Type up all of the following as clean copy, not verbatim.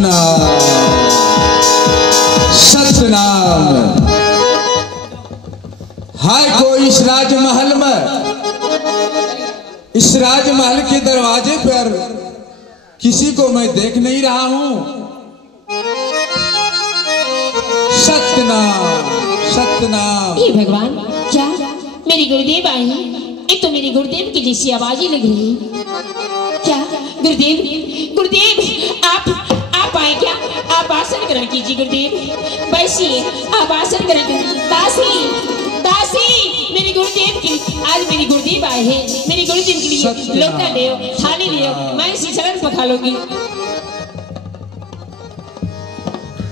सतनाम सतनाम। हाय कोई इस राजमहल में, इस राजमहल के दरवाजे पर किसी को मैं देख नहीं रहा हूं। सतनाम सतनाम। हे भगवान, क्या मेरी गुरुदेव आई? एक तो मेरी गुरुदेव की जैसी आवाज ही लग रही। क्या गुरुदेव, गुरुदेव आप आए क्या? आप आसन ग्रहण कीजिए गुरुदेव, बैसिए, आप आसन ग्रहण कीजिए। दासी दासी, मेरी गुरुदेव की, आज मेरी गुरुदेव आए हैं, मेरी गुरुदेव के लिए लोटा ले थाली ले, मैं इसी शरण पखा लूंगी।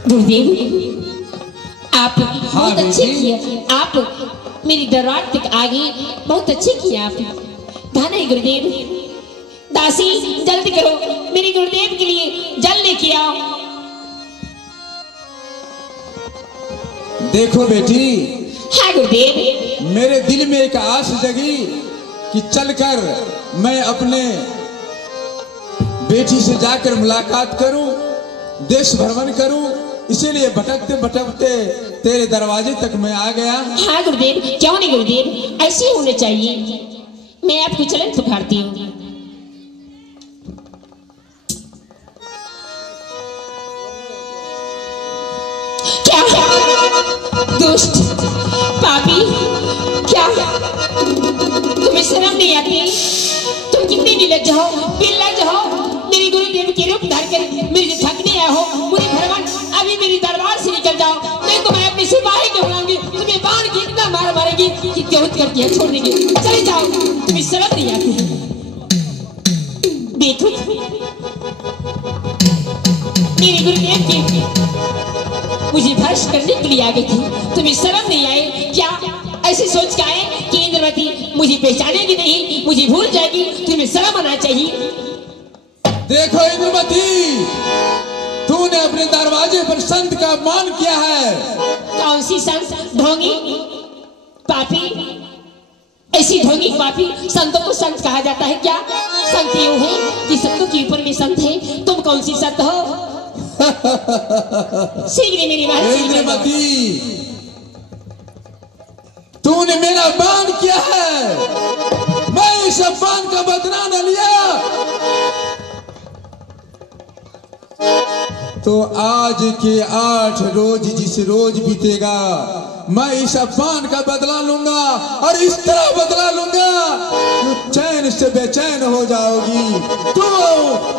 गुरुदेव आप बहुत अच्छे किए, आप मेरी दरबार तक आ गए, बहुत अच्छे किए आप। धन है गुरुदेव। दासी जल्दी करो, मेरी गुरुदेव के लिए जल लेके आओ। देखो बेटी, हाँ गुरुदेव। मेरे दिल में एक आस जगी कि चलकर मैं अपने बेटी से जाकर मुलाकात करूं, देश भ्रमण करूं, इसीलिए भटकते भटकते तेरे दरवाजे तक मैं आ गया। हाँ गुरुदेव, क्यों नहीं गुरुदेव, ऐसे ही होने चाहिए। मैं आपको चलन पुकारती हूँ। क्या दुष्ट पापी, क्या तुम्हें शर्म नहीं आती? तुम कितने निर्लज्ज हो, निर्लज्ज हो। मेरी गुरुदेव के रूप धार कर मेरे थकने आए हो, पूरे भ्रमण, अभी मेरी दरबार से निकल जाओ, नहीं तो मैं अपने सिपाही को बुलाऊंगी, तुम्हें बाण की इतना मार मारेगी कि त्योत करके छोड़ देंगे। चले जाओ, तुम्हें शर्म नहीं आती? देखो मेरी गुरुदेव की मुझे भ्रष्ट करने के लिए आ गई थी, तुम्हें शर्म नहीं आए क्या? ऐसे सोच के आए कि इंद्रवती मुझे पहचानेगी नहीं, मुझे भूल जाएगी, तुम्हें शर्म आना चाहिए। देखो इंद्रवती, तूने अपने दरवाजे पर संत का अपमान किया है। कौन सी संत? ढोंगी पापी, ऐसी ढोंगी पापी संतों को संत कहा जाता है क्या? संत यूं है कि संतों के ऊपर में संत है, तुम कौन सी संत हो? शीघ्र मेरी बात इंद्रवती, तूने मेरा अपमान किया है, मैं इस अपमान का बदला न लिया तो आज के 8 रोज जिस रोज बीतेगा मैं इस अपमान का बदला लूंगा, और इस तरह बदला लूंगा तू चैन से बेचैन हो जाओगी, तू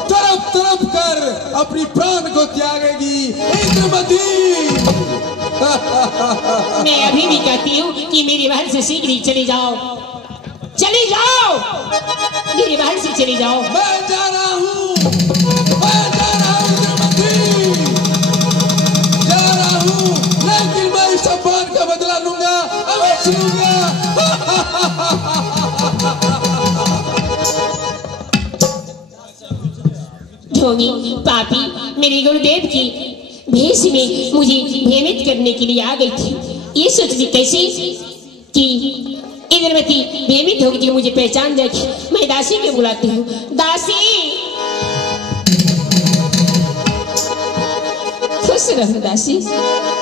तड़प तड़प कर अपनी प्राण को त्यागेगी। इंद्रवती मैं अभी भी कहती हूँ कि मेरे महल से शीघ्र ही चले जाओ, चली जाओ, मेरे महल से चली जाओ। मैं जा रहा हूँ, मैं जा रहा हूँ इंद्रवती, जा रहा हूँ, लेकिन मैं इस अपमान का बदला लूंगा, अवश्य लूंगा। ढोंगी पापी मेरी गुरुदेव की भेष में मुझे भ्रमित करने के लिए आ गई थी। ये सोच भी कैसे कि इंद्रवती भ्रमित होगी कि मुझे पहचान जाएगी। मैं दासी को बुलाती हूँ। दासी, खुश रहो दासी,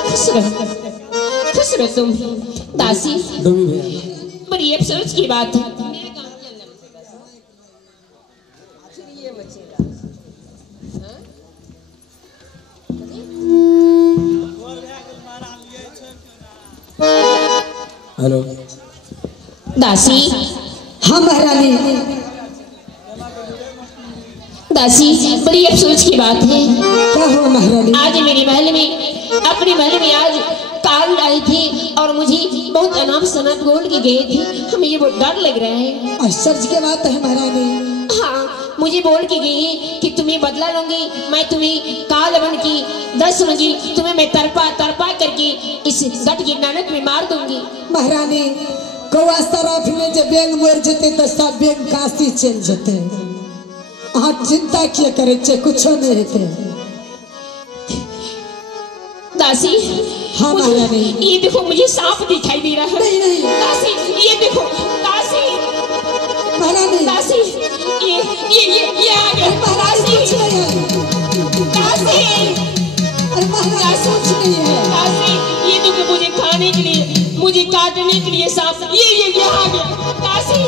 खुश रहो, खुश रहो तुम दासी। बड़ी अफसोस की बात है। हेलो दासी। हाँ महारानी। दासी बड़ी अफसोस की बात है। क्या हुआ महारानी? आज मेरे महल में, अपने महल में आज काल आई थी और मुझे बहुत अनाप शनाप बोल के गए थे। हमें ये बहुत डर लग रहा है। आश्चर्य की बात है महारानी। हाँ, मुझे बोल के गई कि तुम्हें बदला लूंगी, मैं तुम्हें काल बन की दस लूंगी, तुम्हें मैं तरपा तरपा करके इस गट की नानक में मार दूंगी। महारानी कौआ सराफी में जब बेंग मर जते तो सब बेंग काशी चल जते। आप चिंता किया करे चे कुछ नहीं रहते। दासी। हाँ महारानी। ये देखो मुझे सांप दिखाई दे रहा है। नहीं नहीं दासी, ये देखो दासी, महारानी। दासी, ये आ गया। महारानी कुछ नहीं है। दासी ये सांप ये आ गया। दासी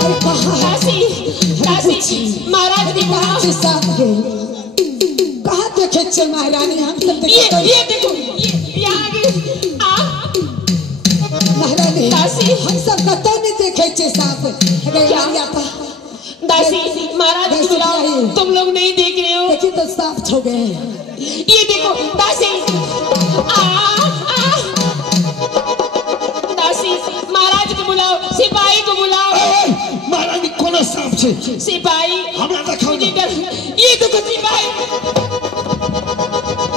अरे कहाँ है? दासी महाराज ने कहा कहाँ से सांप गए? कहाँ देखे छे महारानी? हम तो देखे ये देखो ये आ गई। महारानी दासी हम सब कतो नहीं देखे छे सांप। अरे यार आता दासी महाराज को बुलाओ, तुम लोग नहीं देख रहे हो। देखिए तो सांप छो गए। ये देखो दासी दासी महाराज को बुलाओ, सिपाही को बुलाओ। महारानी कौन सांप छे? सिपाही हमरा देखाओ ना। ये देखो सिपाही।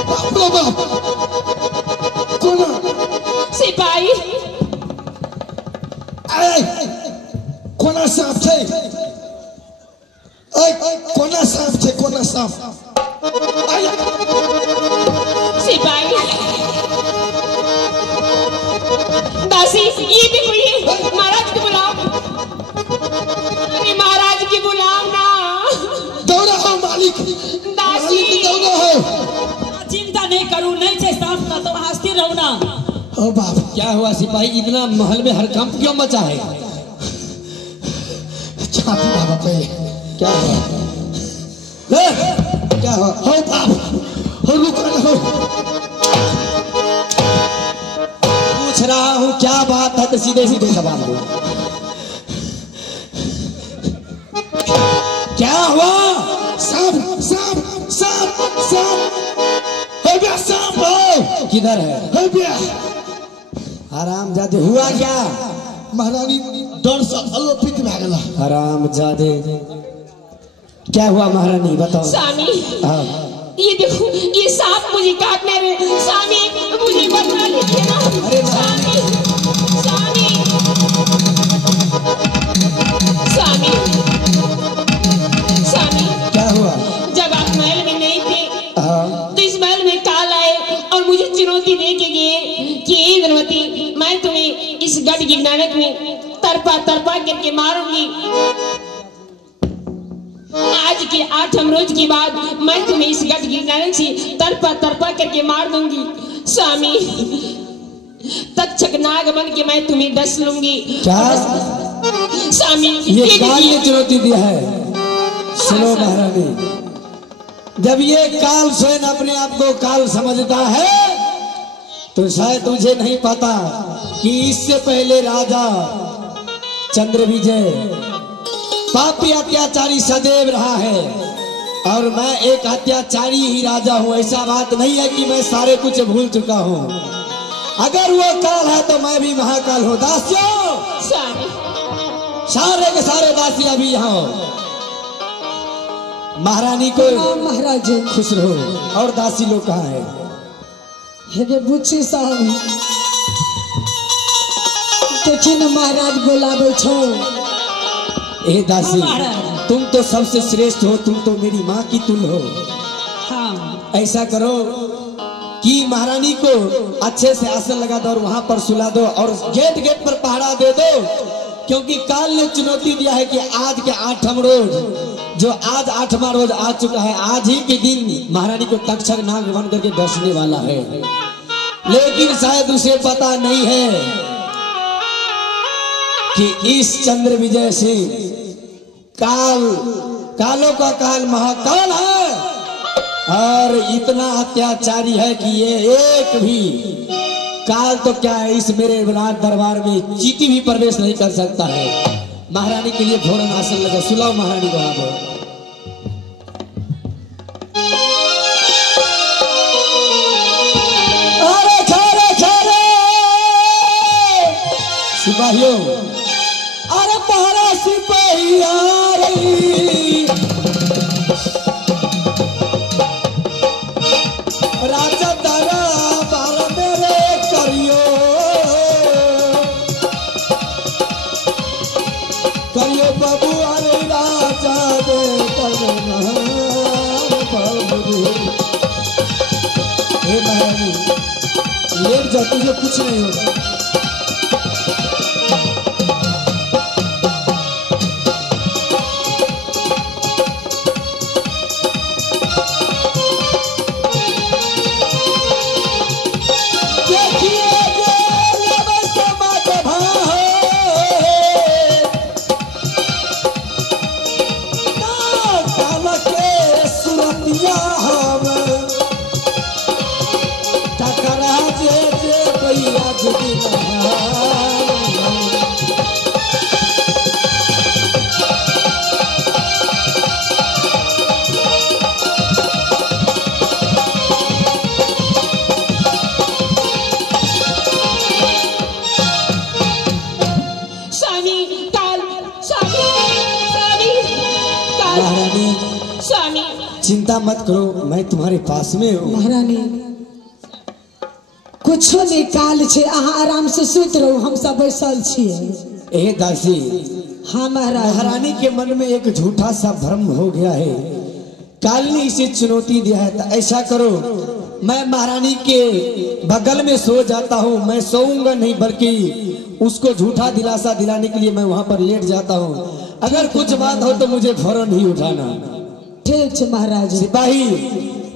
बाप रे बाप कौन? सिपाही कौन सांप छे? कौन सांप छे? कौन सांप? सिपाही दासी ये देखो ये महाराज को बुलाओ। अरे महाराज की बुलाओ ना। दौड़ा हो मालिक। दासी दौड़ा हो। चिंता नहीं करूं, नहीं से सांप का तो हंसती रहो ना। ओ बाप क्या हुआ सिपाही? इतना महल में हड़कंप क्यों मचा है? छाती बाबा पे क्या हुआ? क्या हुआ? हो बाप हो रुको ना हो। पूछ रहा हूँ क्या बात है तो सीधे सीधे सवाल दो। क्या हुआ? सांप सांप सांप सांप हो गया सांप हो। किधर है? हो गया हरामजादे। हुआ क्या? महारानी डर से अलोपित भ गेला। हरामजादे क्या हुआ महारानी बताओ। स्वामी हाँ। ये देखो ये सांप मुझे काटने में। स्वामी मुझे बचा लीजिए ना। अरे स्वामी स्वामी स्वामी स्वामी क्या हुआ? जब आप महल में नहीं थे हाँ। तो इस महल में काल आए और मुझे चुनौती दे के गए कि हे धनवती मैं तुम्हें इस गढ़ गिरनानक में तरपा करके मारूंगी। आज के 8 रोज के बाद मैं तुम्हें इस गढ़ गिरनानक से तरपा करके मार दूंगी। स्वामी तक्षक नाग बन के मैं तुम्हें डस लूंगी। क्या? स्वामी ये काल ने चुनौती दिया है। सुनो महारानी, जब ये काल स्वयं अपने आप को काल समझता है तो शायद तुझे नहीं पता कि इससे पहले राजा चंद्रविजय पापी अत्याचारी सदैव रहा है और मैं एक अत्याचारी ही राजा हूँ। ऐसा बात नहीं है कि मैं सारे कुछ भूल चुका हूँ। अगर वो काल है तो मैं भी महाकाल हूँ। दासियों स्वामी सारे के सारे दासी अभी यहाँ हो। महारानी को महाराज खुश रहो। और दासी लोग कहाँ है? हे बुच्ची साहब देखी न महाराज बोलाबे छो। ए दासी तुम तो सबसे श्रेष्ठ हो, तुम तो मेरी माँ की तुल हो। हाँ ऐसा करो कि महारानी को अच्छे से आसन लगा दो और वहां पर सुला दो और गेट पर पहरा दे दो, क्योंकि काल ने चुनौती दिया है कि आज के 8वां रोज, जो आज 8वां रोज आ चुका है, आज ही के दिन महारानी को तक्षक नाग बन करके डसने वाला है। लेकिन शायद उसे पता नहीं है कि इस चंद्रविजय से कालों का काल महाकाल है और इतना अत्याचारी है कि ये एक भी काल तो क्या है, इस मेरे राज दरबार में चींटी भी प्रवेश नहीं कर सकता है। महारानी के लिए घोड़न आसन लगा, सुलाओ महारानी को। आप सिपाहियों, अरे पहरा सिपाही आ रही, राजा दारा बार मेरे करियो बाबू अरे राजा दे महारानी लेट जाओ, तुझे कुछ नहीं होगा। बतिया हम टकरा जे पैया जुदी चिंता मत करो, मैं तुम्हारे पास में हूँ। महारानी कुछो नहीं काल छे, अहाँ आराम से सुत रहो, हम सब बैसल छिए। ए दासी, हाँ महारानी। महारानी के मन में एक झूठा सा भ्रम हो गया है। काल ने इसे चुनौती दिया है, तो ऐसा करो मैं महारानी के बगल में सो जाता हूँ। मैं सोऊंगा नहीं, बल्कि उसको झूठा दिलासा दिलाने के लिए मैं वहाँ पर लेट जाता हूँ। अगर कुछ बात हो तो मुझे फौरन ही उठाना। ठीक है महाराज। सिपाही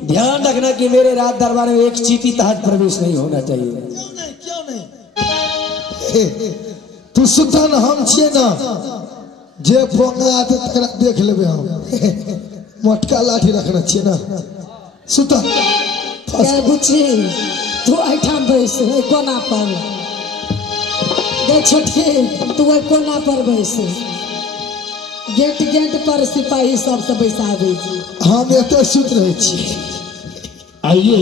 ध्यान रखना कि मेरे राज दरबार में एक चीटी तहत प्रवेश नहीं होना चाहिए। क्यों नहीं तू सुता न हम छिए ना, जे फोका आते तकरा देख लेबे हम। मोटका लाठी रखना छिए ना, सुता। क्या बुची तू ऐठाम बैस कोना पर, गे छोटकी तू कोना पर बैस। गेट पर सिपाही सब बैसाबे। हम एते सुत रहे छी। आइए।